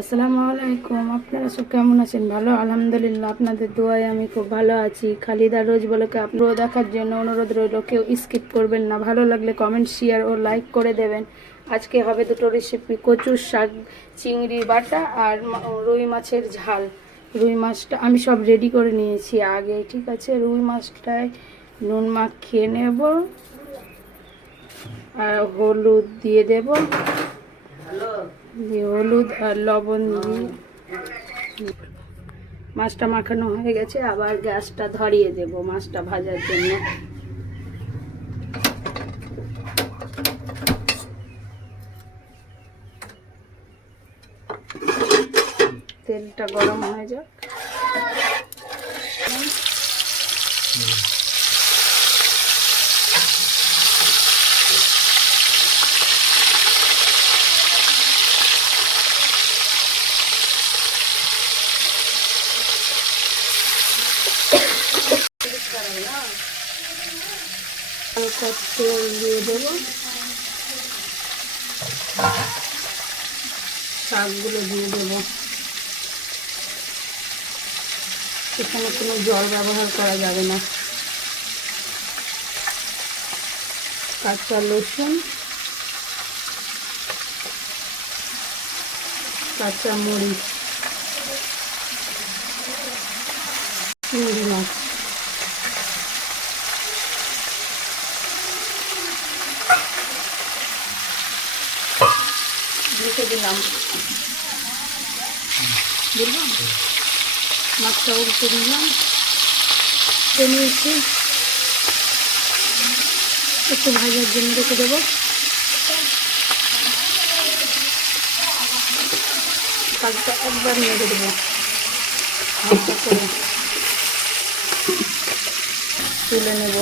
আসসালামু আলাইকুম। আপনারা সব কেমন আছেন? ভালো, আলহামদুলিল্লাহ। আপনাদের দোয়ায় আমি খুব ভালো আছি। খালিদা রোজ ব্লগে আপনারা দেখার জন্য অনুরোধ রইল, কেউ স্কিপ করবেন না। ভালো লাগলে কমেন্ট, শেয়ার ও লাইক করে দেবেন। আজকে হবে দুটো রেসিপি, কচুর শাক, চিংড়ি বাটা আর রুই মাছের ঝাল। রুই মাছটা আমি সব রেডি করে নিয়েছি আগে, ঠিক আছে। রুই মাছটায় নুন মাখিয়ে নেব আর হলুদ দিয়ে দেব, দিয়ে হলুদ আর লবণ দিয়ে মাছটা মাখানো হয়ে গেছে। আবার গ্যাসটা ধরিয়ে দেব মাছটা ভাজার জন্য। তেলটা গরম হয়ে যাক। হালকা তেল দিয়ে দেবো, শাকগুলো দিয়ে দেবো। এখানে কোনো জল ব্যবহার করা যাবে না। কাঁচা রসুন, কাঁচা মরিচ, চিংড়ি মাছ, ঢেকে দিলাম। দিলাম মাছটা উল্টে দিলাম, নিয়েছি, একটু ভাজার জন্য রেখে দেবো। শাকটা একবার নেড়ে দেবো হালকা করে, তুলে নেব।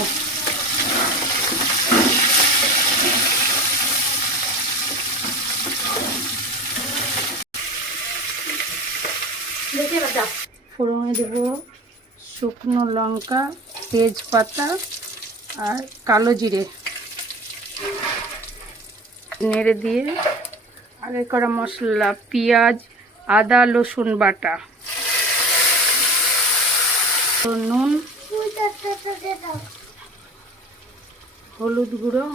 ফোড়নে দেব শুকনো লঙ্কা, তেজপাতা আর কালো জিরে। নেড়ে দিয়ে আগে করা মশলা, পেঁয়াজ, আদা, রসুন বাটা, নুন, হলুদ গুঁড়ো,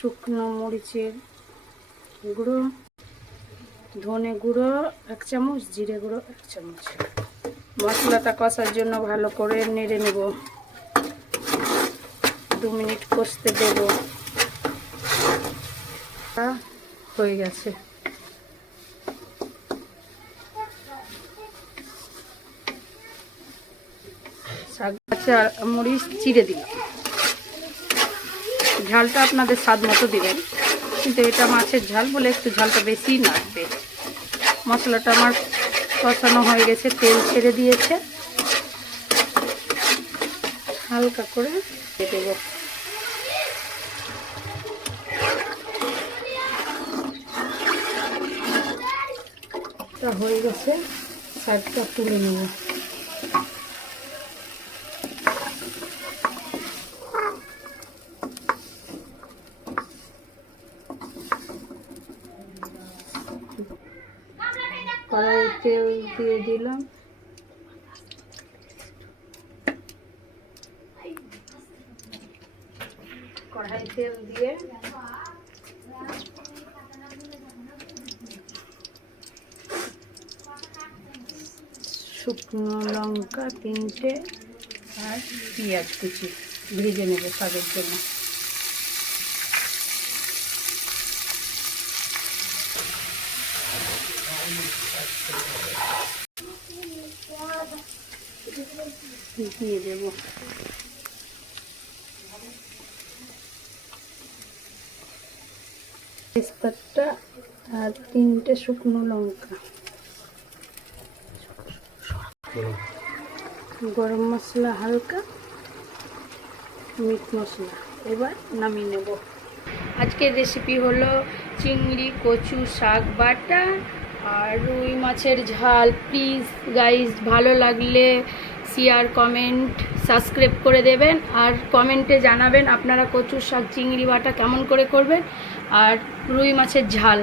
শুকনো মরিচের গুঁড়ো, ধনে গুঁড়ো 1 চামচ, জিরে গুঁড়ো 1 চামচ। মশলাটা কষার জন্য ভালো করে নেড়ে নেব, 2 মিনিট কষতে দেব। হয়ে গেছে। শাক, কাঁচা মরিচ চিড়ে দিলাম। ঝালটা আপনাদের স্বাদ মতো দিবেন, কিন্তু এটা মাছের ঝাল বলে একটু ঝালটা বেশি লাগবে। মশলাটা আমার কষানো হয়ে গেছে, তেল ছেড়ে দিয়েছে। হালকা করে দিয়ে দেব। তা হয়ে গেছে, শাকটা তুলে নেব। কড়াই তেল দিয়ে দিলাম, কড়াই তেল দিয়ে শুকনো লঙ্কা 3টে আর পেঁয়াজ কুচি ভেজে নেব শাকের জন্য। দিয়ে দেব তেজপাতা আর 3টে শুকনো লঙ্কা, গরম মশলা হালকা, মিট মশলা। এবার নামিয়ে নেব। আজকের রেসিপি হলো চিংড়ি কচু শাক বাটা আর রুই মাছের ঝাল। প্লিজ গাইজ, ভালো লাগলে শেয়ার কমেন্ট সাবস্ক্রাইব করে দেবেন, আর কমেন্টে জানাবেন আপনারা কচুর শাক চিংড়ি বাটা কেমন করে করবেন আর রুই মাছের ঝাল